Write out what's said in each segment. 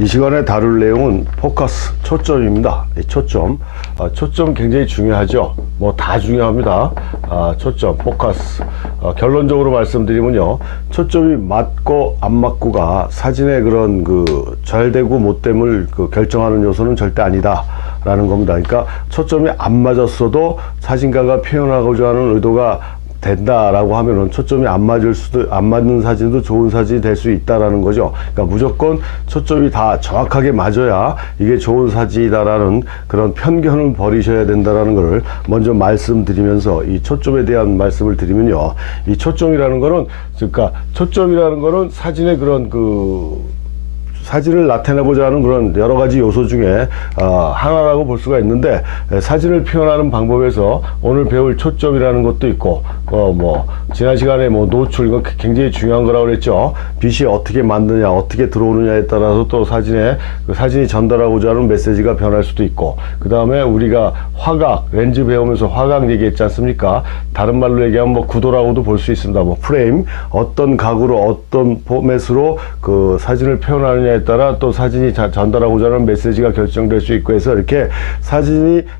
이 시간에 다룰 내용은 포커스, 초점입니다. 초점. 초점 굉장히 중요하죠. 뭐 다 중요합니다. 초점, 포커스. 결론적으로 말씀드리면요. 초점이 맞고 안 맞고가 사진의 그런 잘 되고 못 됨을 결정하는 요소는 절대 아니다. 라는 겁니다. 그러니까 초점이 안 맞았어도 사진가가 표현하고자 하는 의도가 된다라고 하면은 초점이 안 맞는 사진도 좋은 사진이 될 수 있다라는 거죠. 그러니까 무조건 초점이 다 정확하게 맞아야 이게 좋은 사진이다라는 그런 편견을 버리셔야 된다라는 것을 먼저 말씀드리면서 이 초점에 대한 말씀을 드리면요. 이 초점이라는 거는 사진의 그런 사진을 나타내고자 하는 그런 여러 가지 요소 중에 하나라고 볼 수가 있는데, 사진을 표현하는 방법에서 오늘 배울 초점이라는 것도 있고, 지난 시간에 노출, 이거 굉장히 중요한 거라고 그랬죠. 빛이 어떻게 맞느냐, 어떻게 들어오느냐에 따라서 또 사진이 전달하고자 하는 메시지가 변할 수도 있고, 그 다음에 우리가 화각, 렌즈 배우면서 화각 얘기했지 않습니까? 다른 말로 얘기하면 구도라고도 볼 수 있습니다. 프레임, 어떤 각으로, 어떤 포맷으로 사진을 표현하느냐에 따라 또 사진이 전달하고자 하는 메시지가 결정될 수 있고 해서, 이렇게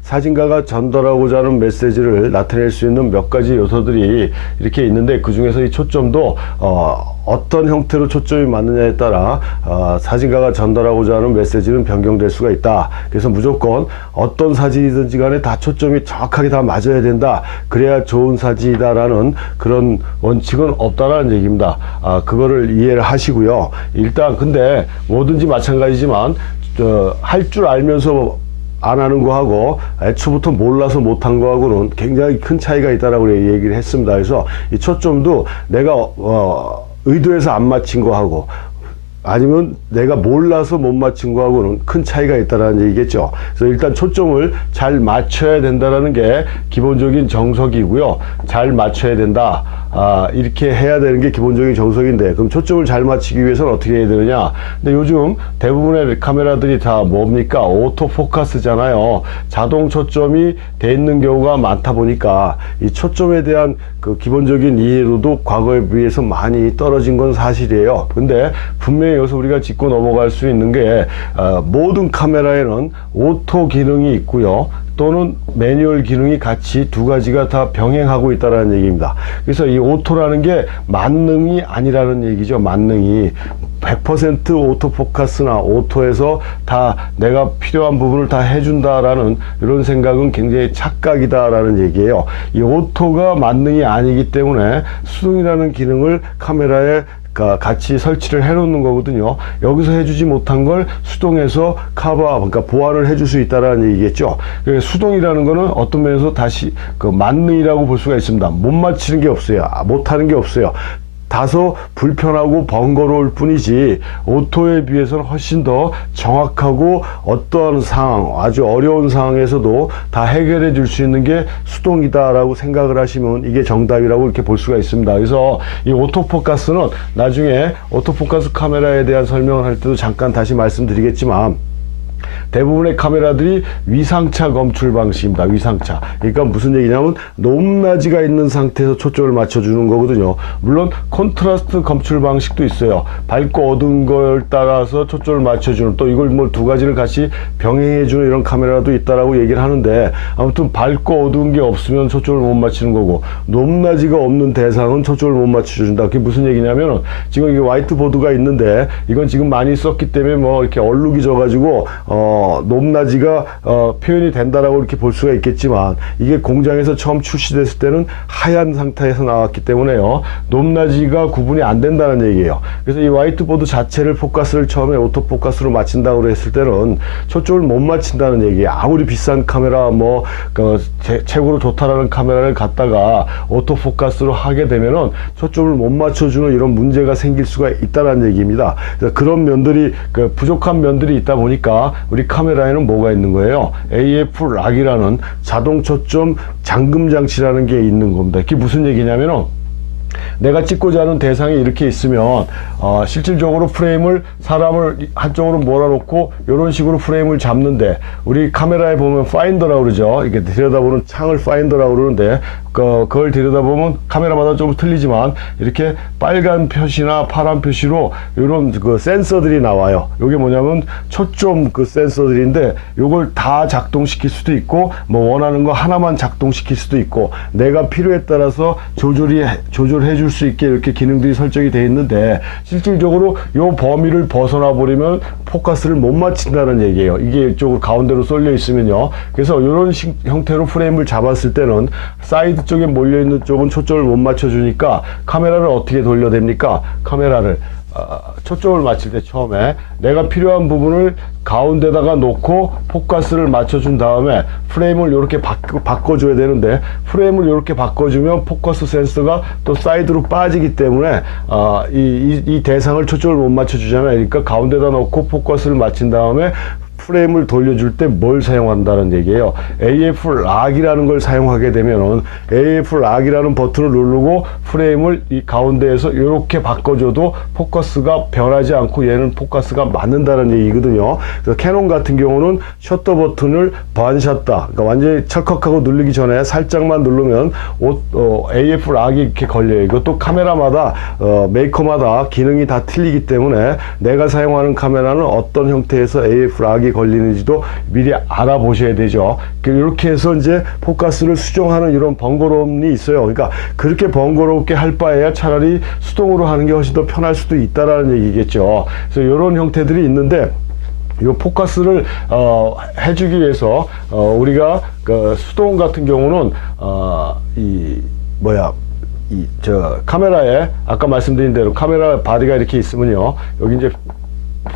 사진가가 전달하고자 하는 메시지를 나타낼 수 있는 몇 가지 요소들이 이렇게 있는데, 그 중에서 이 초점도 어떤 형태로 초점이 맞느냐에 따라 사진가가 전달하고자 하는 메시지는 변경될 수가 있다. 그래서 무조건 어떤 사진이든지 간에 다 초점이 정확하게 다 맞아야 된다. 그래야 좋은 사진이다라는 그런 원칙은 없다라는 얘기입니다. 그거를 이해를 하시고요. 일단 근데 뭐든지 마찬가지지만 할 줄 알면서 안 하는 거하고 애초부터 몰라서 못한 거하고는 굉장히 큰 차이가 있다라고 얘기를 했습니다. 그래서 이 초점도 내가 의도해서 안 맞힌 거하고 아니면 내가 몰라서 못 맞춘 거하고는 큰 차이가 있다라는 얘기겠죠. 그래서 일단 초점을 잘 맞춰야 된다라는 게 기본적인 정석이고요. 잘 맞춰야 된다. 이렇게 해야 되는 게 기본적인 정석인데, 그럼 초점을 잘 맞추기 위해서는 어떻게 해야 되느냐? 근데 요즘 대부분의 카메라들이 다 뭡니까? 오토포커스잖아요. 자동 초점이 돼 있는 경우가 많다 보니까 이 초점에 대한 기본적인 이해도도 과거에 비해서 많이 떨어진 건 사실이에요. 근데 분명히 여기서 우리가 짚고 넘어갈 수 있는 게, 모든 카메라에는 오토 기능이 있고요. 또는 매뉴얼 기능이 같이 두 가지가 다 병행하고 있다는 얘기입니다. 그래서 이 오토라는 게 만능이 아니라는 얘기죠. 만능이 100% 오토포커스나 오토에서 다 내가 필요한 부분을 다 해준다라는 이런 생각은 굉장히 착각이다라는 얘기예요. 이 오토가 만능이 아니기 때문에 수동이라는 기능을 카메라에 같이 설치를 해 놓는 거거든요. 여기서 해주지 못한 걸 수동에서 그러니까 보완을 해줄 수 있다라는 얘기겠죠. 수동이라는 거는 어떤 면에서 다시 만능이라고 볼 수가 있습니다. 못 맞히는 게 없어요. 못하는 게 없어요. 다소 불편하고 번거로울 뿐이지 오토에 비해서는 훨씬 더 정확하고 어떠한 상황, 아주 어려운 상황에서도 다 해결해 줄 수 있는 게 수동이다라고 생각을 하시면 이게 정답이라고 이렇게 볼 수가 있습니다. 그래서 이 오토포커스는 나중에 오토포커스 카메라에 대한 설명을 할 때도 잠깐 다시 말씀드리겠지만, 대부분의 카메라들이 위상차 검출 방식입니다. 위상차. 그러니까 무슨 얘기냐면 높낮이가 있는 상태에서 초점을 맞춰주는 거거든요. 물론 콘트라스트 검출 방식도 있어요. 밝고 어두운 걸 따라서 초점을 맞춰주는, 또 이걸 두 가지를 같이 병행해주는 이런 카메라도 있다라고 얘기를 하는데, 아무튼 밝고 어두운 게 없으면 초점을 못 맞추는 거고, 높낮이가 없는 대상은 초점을 못 맞춰준다. 그게 무슨 얘기냐면, 지금 이게 화이트보드가 있는데 이건 지금 많이 썼기 때문에 이렇게 얼룩이 져가지고 높낮이가 표현이 된다라고 이렇게 볼 수가 있겠지만, 이게 공장에서 처음 출시됐을 때는 하얀 상태에서 나왔기 때문에요, 높낮이가 구분이 안 된다는 얘기예요. 그래서 이 화이트보드 자체를 포커스를 처음에 오토포커스로 맞춘다고 했을 때는 초점을 못 맞춘다는 얘기예요. 아무리 비싼 카메라 최고로 좋다라는 카메라를 갖다가 오토포커스로 하게 되면은 초점을 못 맞춰주는 이런 문제가 생길 수가 있다는 얘기입니다. 그래서 그런 면들이 부족한 면들이 있다 보니까 우리 카메라에는 뭐가 있는 거예요? AF 락이라는 자동 초점 잠금 장치라는 게 있는 겁니다. 그게 무슨 얘기냐면은, 내가 찍고자 하는 대상이 이렇게 있으면 실질적으로 프레임을 사람을 한쪽으로 몰아놓고 이런 식으로 프레임을 잡는데, 우리 카메라에 보면 파인더라고 그러죠. 이렇게 들여다보는 창을 파인더라고 그러는데, 그걸 들여다보면 카메라마다 좀 틀리지만 이렇게 빨간 표시나 파란 표시로 이런 그 센서들이 나와요. 이게 뭐냐면 초점 그 센서들인데 요걸 다 작동시킬 수도 있고 뭐 원하는 거 하나만 작동시킬 수도 있고 내가 필요에 따라서 조절해 줄 수 있게 이렇게 기능들이 설정이 되어 있는데 실질적으로 요 범위를 벗어나 버리면 포커스를 못 맞춘다는 얘기예요. 이게 이쪽으로 가운데로 쏠려 있으면요. 그래서 이런 형태로 프레임을 잡았을 때는 사이드 쪽에 몰려 있는 쪽은 초점을 못 맞춰 주니까 카메라를 어떻게 돌려댑니까? 카메라를 초점을 맞출 때 처음에 내가 필요한 부분을 가운데다가 놓고 포커스를 맞춰준 다음에 프레임을 이렇게 바꿔줘야 되는데 프레임을 이렇게 바꿔주면 포커스 센서가 또 사이드로 빠지기 때문에 이 대상을 초점을 못 맞춰주잖아요. 그러니까 가운데다 놓고 포커스를 맞춘 다음에 프레임을 돌려줄 때 뭘 사용한다는 얘기예요. AF 락이라는 걸 사용하게 되면은 AF 락이라는 버튼을 누르고 프레임을 이 가운데에서 이렇게 바꿔줘도 포커스가 변하지 않고 얘는 포커스가 맞는다는 얘기거든요. 그래서 캐논 같은 경우는 셔터 버튼을 반샷다, 그러니까 완전히 찰컥하고 누르기 전에 살짝만 누르면 AF 락이 이렇게 걸려요. 이것도 카메라마다 메이커마다 기능이 다 틀리기 때문에 내가 사용하는 카메라는 어떤 형태에서 AF 락이 걸리는지도 미리 알아보셔야 되죠. 이렇게 해서 이제 포커스를 수정하는 이런 번거로움이 있어요. 그러니까 그렇게 번거롭게 할 바에야 차라리 수동으로 하는 게 훨씬 더 편할 수도 있다라는 얘기겠죠. 그래서 이런 형태들이 있는데 이 포커스를 해주기 위해서 우리가 그 수동 같은 경우는 카메라에 아까 말씀드린 대로 카메라 바디가 이렇게 있으면요, 여기 이제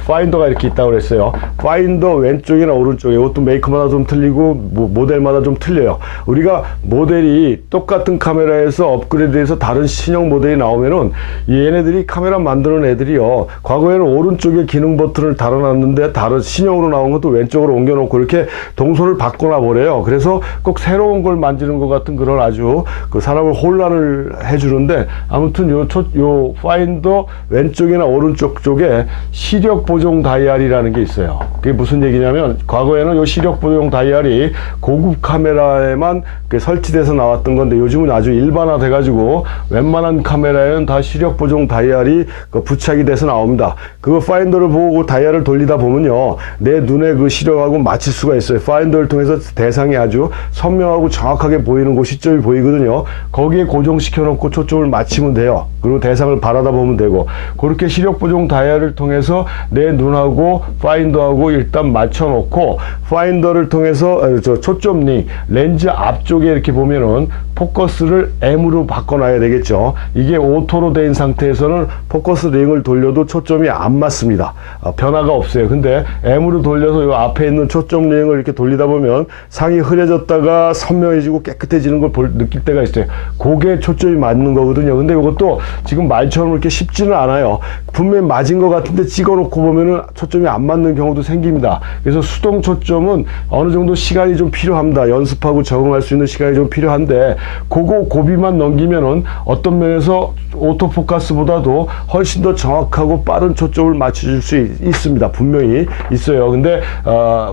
파인더가 이렇게 있다고 그랬어요. 파인더 왼쪽이나 오른쪽에 이것도 메이커마다 좀 틀리고 모델마다 좀 틀려요. 우리가 모델이 똑같은 카메라에서 업그레이드해서 다른 신형 모델이 나오면은 얘네들이 카메라 만드는 애들이요, 과거에는 오른쪽에 기능 버튼을 달아놨는데 다른 신형으로 나온 것도 왼쪽으로 옮겨놓고 이렇게 동선을 바꿔놔 버려요. 그래서 꼭 새로운 걸 만지는 것 같은 그런 아주 그 사람을 혼란을 해주는데, 아무튼 요 파인더 왼쪽이나 오른쪽 쪽에 시력 보정 다이얼이라는 게 있어요. 그게 무슨 얘기냐면 과거에는 이 시력 보정 다이얼이 고급 카메라에만 설치돼서 나왔던 건데 요즘은 아주 일반화돼 가지고 웬만한 카메라에는 다 시력 보정 다이얼이 부착이 돼서 나옵니다. 그 파인더를 보고 다이얼을 돌리다 보면요, 내 눈에 그 시력하고 맞출 수가 있어요. 파인더를 통해서 대상이 아주 선명하고 정확하게 보이는 그 시점이 보이거든요. 거기에 고정시켜 놓고 초점을 맞추면 돼요. 그리고 대상을 바라다 보면 되고, 그렇게 시력 보정 다이얼을 통해서 내 눈하고 파인더하고 일단 맞춰 놓고 파인더를 통해서 초점 링 렌즈 앞쪽에 이렇게 보면은 포커스를 M으로 바꿔놔야 되겠죠. 이게 오토로 된 상태에서는 포커스 링을 돌려도 초점이 안 맞습니다. 변화가 없어요. 근데 M으로 돌려서 이 앞에 있는 초점 링을 이렇게 돌리다 보면 상이 흐려졌다가 선명해지고 깨끗해지는 걸 느낄 때가 있어요. 그게 초점이 맞는 거거든요. 근데 이것도 지금 말처럼 이렇게 쉽지는 않아요. 분명히 맞은 것 같은데 찍어놓고 보면은 초점이 안 맞는 경우도 생깁니다. 그래서 수동 초점은 어느 정도 시간이 좀 필요합니다. 연습하고 적응할 수 있는 시간이 좀 필요한데, 그거 고비만 넘기면은 어떤 면에서 오토포커스보다도 훨씬 더 정확하고 빠른 초점을 맞춰줄 수 있습니다. 분명히 있어요. 근데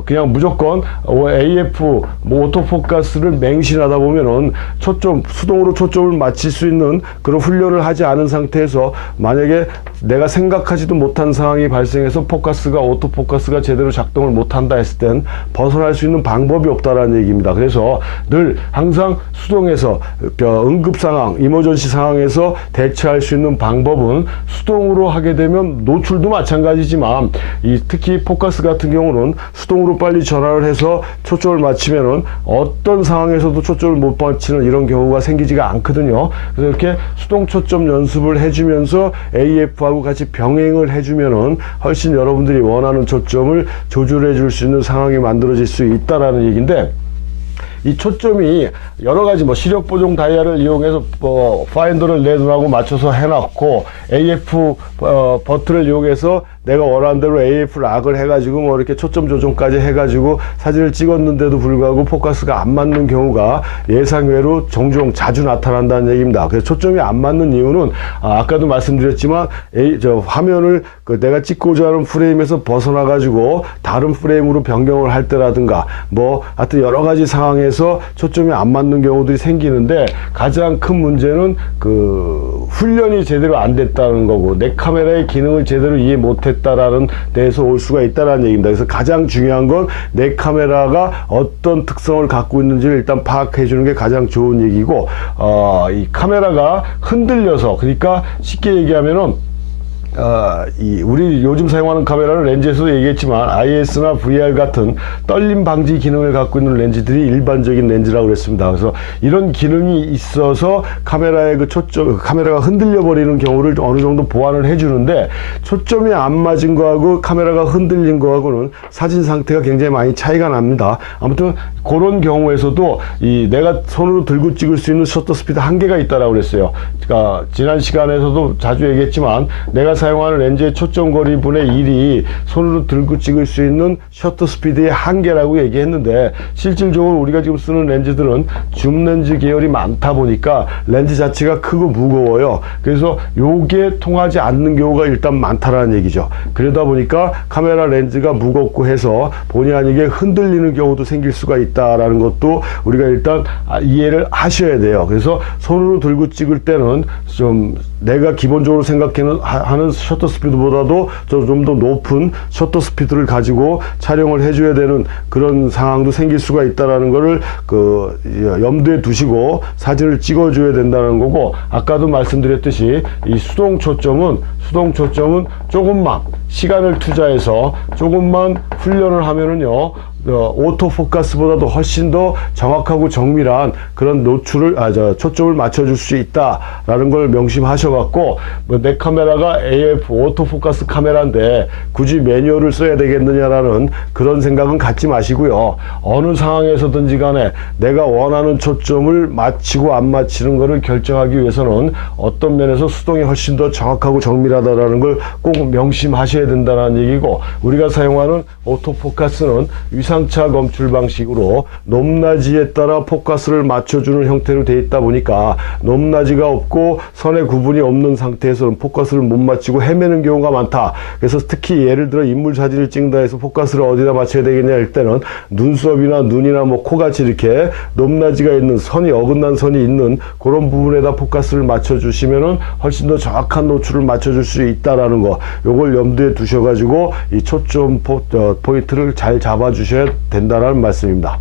그냥 무조건 AF 오토포커스를 맹신하다 보면은 수동으로 초점을 맞출 수 있는 그런 훈련을 하지 않은 상태에서 만약에 내가 생각하지도 못한 상황이 발생해서 오토포커스가 제대로 작동을 못한다 했을 땐 벗어날 수 있는 방법이 없다라는 얘기입니다. 그래서 늘 항상 수동에서 응급 상황, 이머전시 상황에서 대처할 수 있는 방법은 수동으로 하게 되면 노출도 마찬가지지만 특히 포커스 같은 경우는 수동으로 빨리 전환을 해서 초점을 맞추면은 어떤 상황에서도 초점을 못 맞추는 이런 경우가 생기지가 않거든요. 그래서 이렇게 수동 초점 연습을 해주면서 AF하고 같이 병행을 해주면은 훨씬 여러분들이 원하는 초점을 조절해 줄 수 있는 상황이 만들어질 수 있다라는 얘기인데, 이 초점이 여러 가지 시력 보정 다이얼을 이용해서 파인더를 내 눈하고 맞춰서 해놨고 AF 버튼을 이용해서 내가 원하는 대로 AF 락을 해가지고 뭐 이렇게 초점 조정까지 해가지고 사진을 찍었는데도 불구하고 포커스가 안 맞는 경우가 예상외로 종종 자주 나타난다는 얘기입니다. 그래서 초점이 안 맞는 이유는 아까도 말씀드렸지만 화면을 내가 찍고자 하는 프레임에서 벗어나가지고 다른 프레임으로 변경을 할 때라든가 뭐 하여튼 여러 가지 상황에서 초점이 안 맞는 경우들이 생기는데 가장 큰 문제는 훈련이 제대로 안 됐다는 거고 내 카메라의 기능을 제대로 이해 못했다라는 데에서 올 수가 있다는 얘기입니다. 그래서 가장 중요한 건 내 카메라가 어떤 특성을 갖고 있는지를 일단 파악해 주는 게 가장 좋은 얘기고 이 카메라가 흔들려서 그러니까 쉽게 얘기하면은 우리 요즘 사용하는 카메라는 렌즈에서도 얘기했지만 IS나 VR 같은 떨림 방지 기능을 갖고 있는 렌즈들이 일반적인 렌즈라고 그랬습니다. 그래서 이런 기능이 있어서 카메라의 카메라가 흔들려 버리는 경우를 어느 정도 보완을 해주는데 초점이 안 맞은 거하고 카메라가 흔들린 거하고는 사진 상태가 굉장히 많이 차이가 납니다. 아무튼 그런 경우에서도 내가 손으로 들고 찍을 수 있는 셔터 스피드 한계가 있다라고 그랬어요. 그러니까 지난 시간에서도 자주 얘기했지만 내가 사용하는 렌즈의 초점 거리 분의 1이 손으로 들고 찍을 수 있는 셔터 스피드의 한계라고 얘기했는데 실질적으로 우리가 지금 쓰는 렌즈들은 줌 렌즈 계열이 많다 보니까 렌즈 자체가 크고 무거워요. 그래서 요게 통하지 않는 경우가 일단 많다라는 얘기죠. 그러다 보니까 카메라 렌즈가 무겁고 해서 본의 아니게 흔들리는 경우도 생길 수가 있다라는 것도 우리가 일단 이해를 하셔야 돼요. 그래서 손으로 들고 찍을 때는 좀 내가 기본적으로 생각하는 셔터 스피드보다도 좀 더 높은 셔터 스피드를 가지고 촬영을 해줘야 되는 그런 상황도 생길 수가 있다라는 거를 염두에 두시고 사진을 찍어줘야 된다는 거고 아까도 말씀드렸듯이 이 수동 초점은 조금만 시간을 투자해서 조금만 훈련을 하면은요 오토 포커스보다도 훨씬 더 정확하고 정밀한 그런 초점을 맞춰줄 수 있다라는 걸 명심하셔갖고 내 카메라가 AF 오토 포커스 카메라인데 굳이 매뉴얼을 써야 되겠느냐라는 그런 생각은 갖지 마시고요. 어느 상황에서든지 간에 내가 원하는 초점을 맞추고 안 맞추는 거를 결정하기 위해서는 어떤 면에서 수동이 훨씬 더 정확하고 정밀하다라는 걸 꼭 명심하셔야 된다는 얘기고 우리가 사용하는 오토 포커스는 위상차 검출 방식으로 높낮이에 따라 포커스를 맞춰주는 형태로 되어 있다 보니까 높낮이가 없고 선의 구분이 없는 상태에서는 포커스를 못 맞추고 헤매는 경우가 많다. 그래서 특히 예를 들어 인물 사진을 찍는다 해서 포커스를 어디다 맞춰야 되겠냐 할 때는 눈썹이나 눈이나 뭐 코같이 이렇게 높낮이가 있는 선이 어긋난 선이 있는 그런 부분에다 포커스를 맞춰주시면은 훨씬 더 정확한 노출을 맞춰줄 수 있다라는 거 요걸 염두에 두셔가지고 이 초점 포인트를 잘 잡아주셔야 된다는 말씀입니다.